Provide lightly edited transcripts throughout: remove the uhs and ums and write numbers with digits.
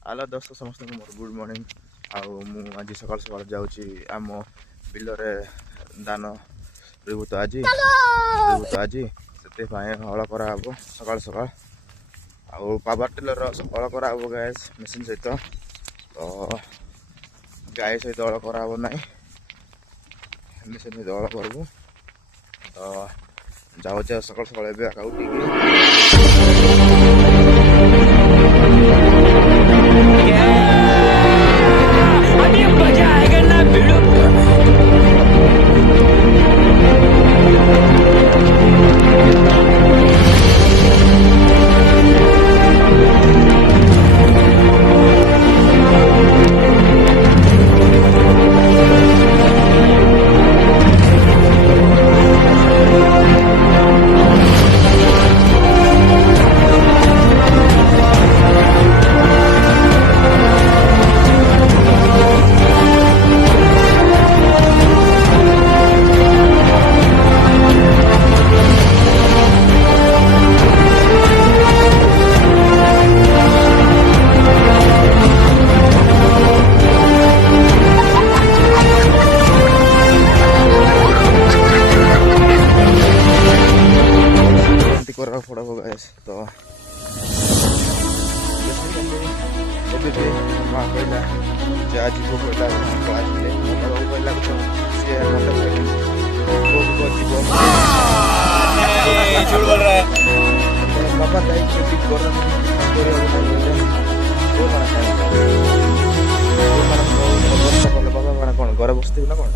hello दोस्तों समस्त more good morning आज सकाल सकाल जाऊँगी आम बिलरे धान रुबू तो आज से हल कराब सकाल सकाल पावर टिलर हल कराब गैस मेसीन सहित तो गाय सहित हल कराब ना मेसीन सहित हल करूँ तो जाऊँ सकाल सकाल पड़ा गैस तो माँ कहला आज कहला क्लास कहला सी बाबा दायित्व बाबा मैंने कौन घर बसती ना कौन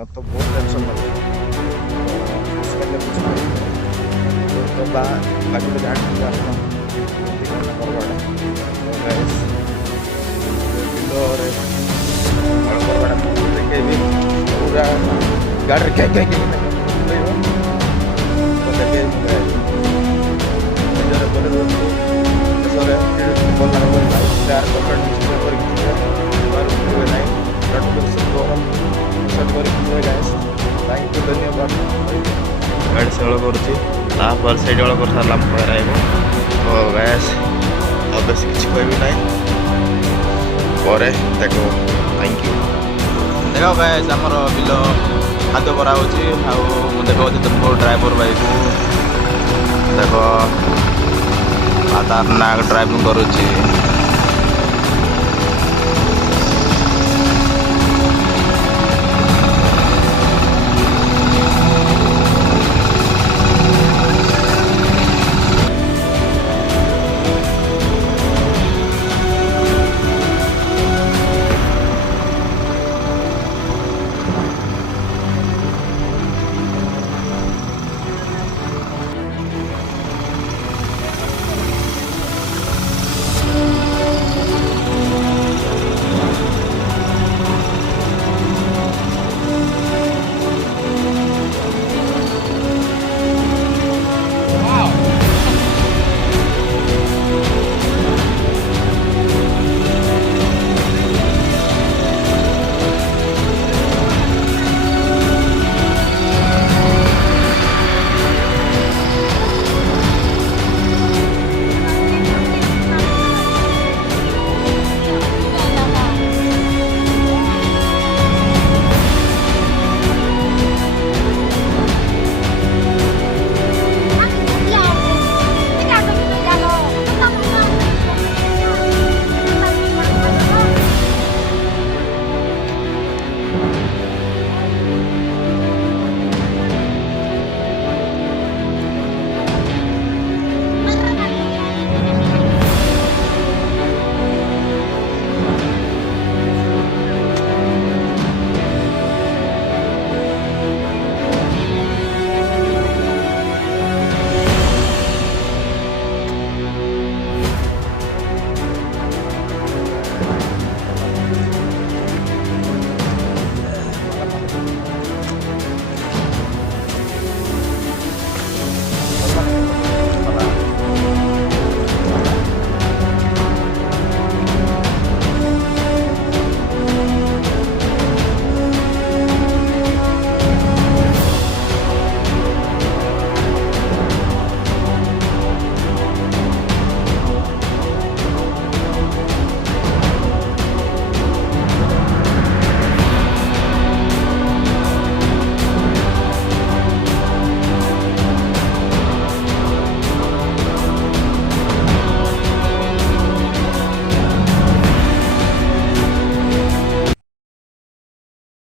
मत तो बहुत टेंशन लगे तो बाकी तो जानते पूरा गाड़ी क्या धन्यवाद गाड़ी से हल कर से हल कर सारा तो गैस अब बेस किसी कहबी ना देख थैंक यू देख गैस आमर बिल खाद्य करा देख मोर ड्राइवर भाई को देख तार ना ड्राइविंग करुच्ची